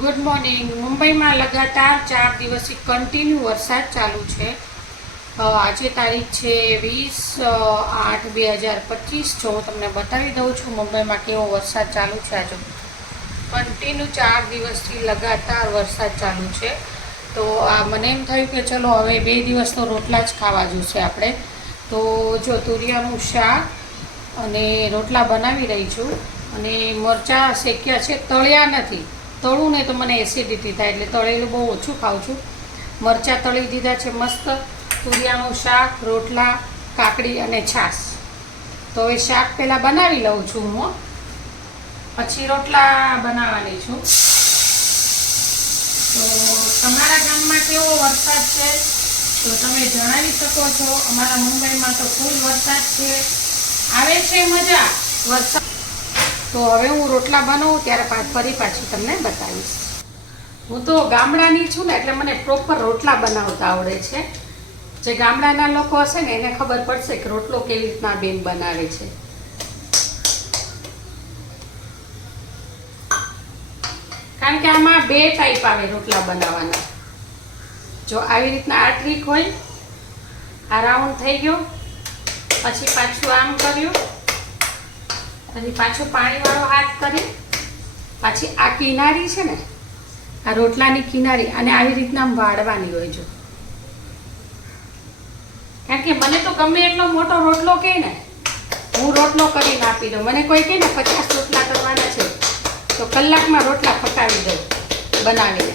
Good morning. મુંબઈમાં લગાતાર 4 દિવસથી કન્ટિન્યુ વરસાદ ચાલુ છે. આજે તારીખ છે 20/8/2025. જો હું તમને બતાવી દઉં છું મુંબઈમાં કેવો વરસાદ ચાલુ છે. આજે કન્ટિન્યુ 4 દિવસથી લગાતાર વરસાદ ચાલુ છે. તો આ મને એમ થયું કે ચલો હવે 2 દિવસ તો રોટલા જ ખાવા જોશે આપણે. તો જો તુરિયાનું શાક અને રોટલા બનાવી રહી છું અને મરચાં શેક્યા છે, તળ્યા નથી. તળું ને તો મને એસિડિટી થાય, એટલે તળેલું બહુ ઓછું ખાઉં છું. મરચાં તળી દીધા છે મસ્ત. તુરિયાનું શાક, રોટલા, કાકડી અને છાશ. તો હવે શાક પહેલાં બનાવી લઉં છું હું, પછી રોટલા બનાવવાની છું. તો તમારા ગામમાં કેવો વરસાદ છે તો તમે જણાવી શકો છો. અમારા મુંબઈમાં તો ફૂલ વરસાદ છે, આવે છે મજા વરસાદ. તો હવે હું રોટલા બનાવું ત્યારે ફરી પાછી તમને બતાવીશ. હું તો ગામડાની છું ને, એટલે મને પ્રોપર રોટલા બનાવતા આવડે છે. જે ગામડાના લોકો હશે ને એને ખબર પડશે કે રોટલો કેવી રીતના બેન બનાવે છે. કારણ કે આમાં 2 ટાઈપ આવે રોટલા બનાવવાના. જો આવી રીતના આ ટ્રીક હોય, આ રાઉન્ડ થઈ ગયો, પછી પાછું આમ કર્યું, પછી પાછું પાણીવાળો હાથ કરી, પાછી આ કિનારી છે ને, આ રોટલાની કિનારી, અને આવી રીતના આમ વાળવાની હોય. જો કારણ કે મને તો ગમે એટલો મોટો રોટલો કહે ને, હું રોટલો કરીને આપી દઉં. મને કોઈ કહે ને 50 રોટલા કરવાના છે તો કલાકમાં રોટલા પકાવી દઉં બનાવીને.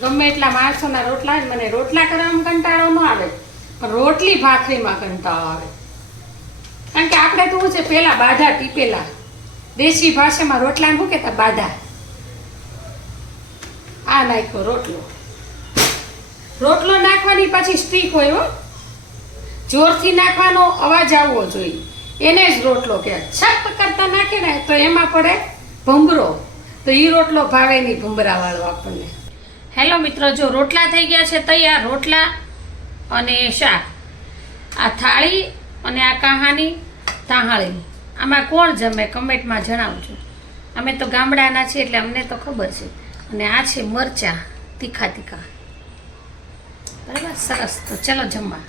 ગમે એટલા માણસોના રોટલા, મને રોટલા કરવામાં કંટાળો ન આવે, પણ રોટલી ભાખરીમાં કંટાળો આવે. કારણ કે આપણે તો શું છે, પહેલાં બાધા ટીપેલા, દેશી ભાષામાં રોટલા શું કહેતા, બાધા. આ નાખ્યો રોટલો. રોટલો નાખવાની પાછી સ્ટ્રીક હોય હો, જોરથી નાખવાનો, અવાજ આવવો જોઈએ, એને જ રોટલો કહેવાય. છપ કરતા નાખે ને તો એમાં પડે ભમરો, તો એ રોટલો ભાવે નહીં ભમરાવાળો આપણને. હેલો મિત્રો, જો રોટલા થઈ ગયા છે તૈયાર. રોટલા અને શાક, આ થાળી અને આ કહાની તાહાળી. આમાં કોણ જમે કમેન્ટમાં જણાવજો. અમે તો ગામડાના છીએ એટલે અમને તો ખબર છે. અને આ છે મરચાં તીખા તીખા. બરાબર, સરસ. તો ચલો જમવા.